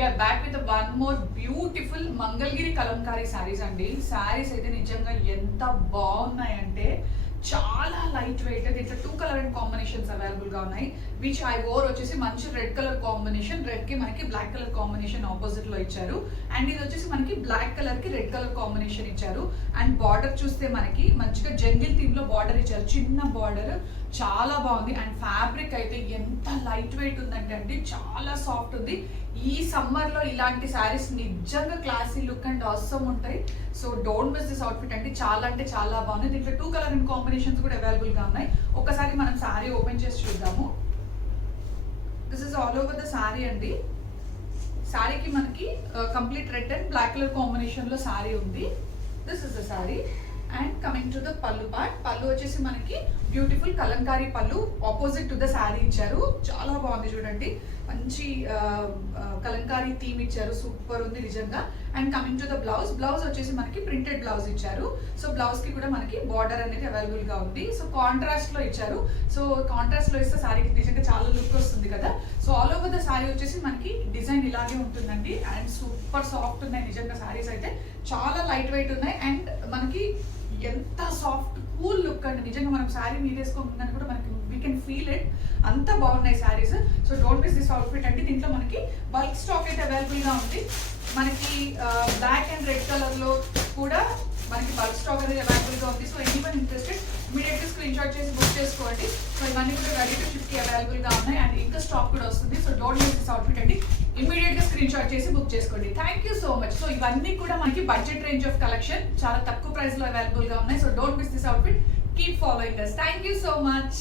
We are back with one more beautiful Mangalagiri Kalamkari saris అండి. శారీస్ అయితే నిజంగా ఎంత బాగున్నాయంటే చాలా లైట్ వెయిట్. దీంట్లో 2 కలర్ అండ్ కాంబినేషన్స్ అవైలబుల్ గా ఉన్నాయి. విచ్ ఐ ఓర్ వచ్చేసి మంచి రెడ్ కలర్ కాంబినేషన్, రెడ్ కి మనకి బ్లాక్ కలర్ కాంబినేషన్ ఆపోజిట్ లో ఇచ్చారు. అండ్ ఇది వచ్చేసి మనకి బ్లాక్ కలర్ కి రెడ్ కలర్ కాంబినేషన్ ఇచ్చారు. అండ్ బార్డర్ చూస్తే మనకి మంచిగా జంగిల్ థీమ్ లో బార్డర్ ఇచ్చారు, చిన్న బార్డర్, చాలా బాగుంది. అండ్ ఫ్యాబ్రిక్ అయితే ఎంత లైట్ వెయిట్ ఉందంటే అండి చాలా సాఫ్ట్ ఉంది. ఈ సమ్మర్ లో ఇలాంటి శారీస్ నిజంగా క్లాసీ లుక్ అండ్ ఆసమ్ ఉంటాయి. So don't miss this outfit అంటే చాలా బాగుంది. దీంట్లో 2 కలర్ అండ్ కాంబినేషన్స్ కూడా అవైలబుల్ గా ఉన్నాయి. ఒకసారి మనం శారీ ఓపెన్ చేసి చూద్దాము. This is all over the sari అండి. శారీకి మనకి complete red and black colour combination లో శారీ ఉంది. This is the sari. And coming to the pallu part, pallu వచ్చేసి మనకి బ్యూటిఫుల్ కలంకారీ పల్లు ఆపోజిట్ టు ద శారీ ఇచ్చారు. చాలా బాగుంది చూడండి, మంచి కలంకారీ థీమ్ ఇచ్చారు, సూపర్ ఉంది నిజంగా. And coming to the blouse, blouse వచ్చేసి మనకి ప్రింటెడ్ బ్లౌజ్ ఇచ్చారు. సో బ్లౌజ్ కి కూడా మనకి బార్డర్ అనేది అవైలబుల్ గా ఉంది. సో కాంట్రాస్ట్ లో ఇచ్చారు. సో కాంట్రాస్ట్ లో ఇస్తే శారీకి నిజంగా చాలా లుక్ వస్తుంది కదా. So all over the sari వచ్చేసి మనకి డిజైన్ ఇలాగే ఉంటుందండి. అండ్ సూపర్ సాఫ్ట్ ఉన్నాయి నిజంగా శారీస్ అయితే, చాలా లైట్ వెయిట్ ఉన్నాయి. అండ్ మనకి ఎంత సాఫ్ట్ కూల్ లుక్ అండి నిజంగా. మనం శారీ మీద వేసుకోగానే కూడా మనకి వీ కెన్ ఫీల్ ఇట్, అంత బాగున్నాయి saris. So don't miss this outfit అండి. దీంట్లో మనకి బల్క్ స్టాక్ అయితే అవైలబుల్ గా ఉంది. మనకి బ్లాక్ అండ్ రెడ్ కలర్ లో కూడా మనకి బల్క్ స్టాక్ అనేది అవైలబుల్ గా ఉంది. సో ఎనీవన్ ఇంట్రెస్టెడ్ ఇమీడియట్ గా స్క్రీన్ షాట్ చేసి బుక్ చేసుకోండి. సో ఇవన్నీ కూడా రెడీ టు షిప్ కి అవైలబుల్ గా ఉన్నాయి. అండ్ ఇంకా స్టాక్ కూడా వస్తుంది. So don't miss this outfit అండి, ఇమీడియట్ గా స్క్రీన్ షాట్ చేసి బుక్ చేసుకోండి. Thank you so much. So ఇవన్నీ కూడా మనకి బడ్జెట్ రేంజ్ ఆఫ్ కలెక్షన్, చాలా తక్కువ ప్రైస్ లో అవైలబుల్ గా ఉన్నాయి. So don't miss this outfit, keep following us. Thank you so much.